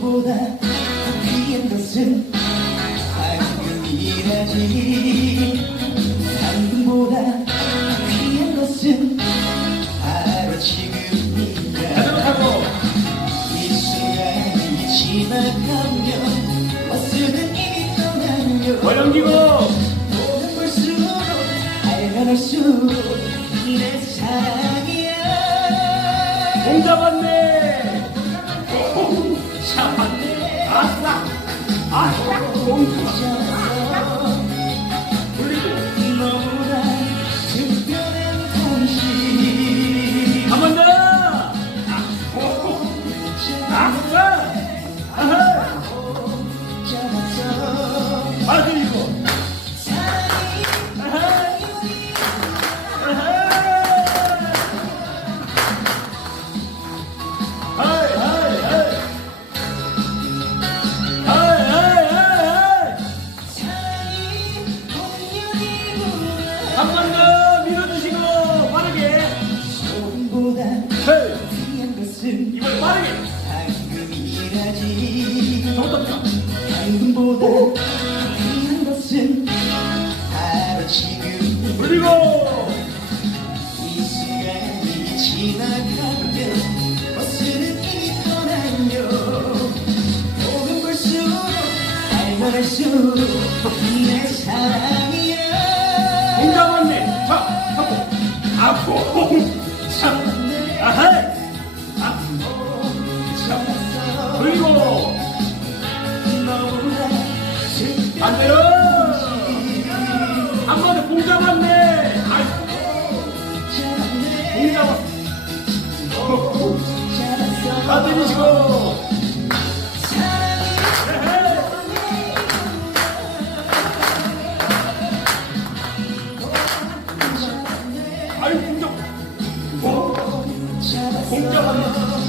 보다 귀한 것은 당연이라지 지나가면 버스는 이미 떠나며 월영기고 보면 볼수록 알면 할수록 내 사랑이야 공 잡았네 아싸 아싸 공 잡았어 돌리고 너무나 특별한 당신 한번더 아싸 한 번 더 밀어주시고 빠르게. 소금보다 귀한 것은 이번에 빠르게. 방금이라지 방금보다 귀한 것은 바로 지금 돌리고 이 시간이 지나가면 버스는 이미 떠나며 보면 볼수록 알면 할수록 내 사랑 자 아하이 자 돌리고 너무나 반대로! 한 번에 공 잡았네! 공 잡았어! 다 때리시고 공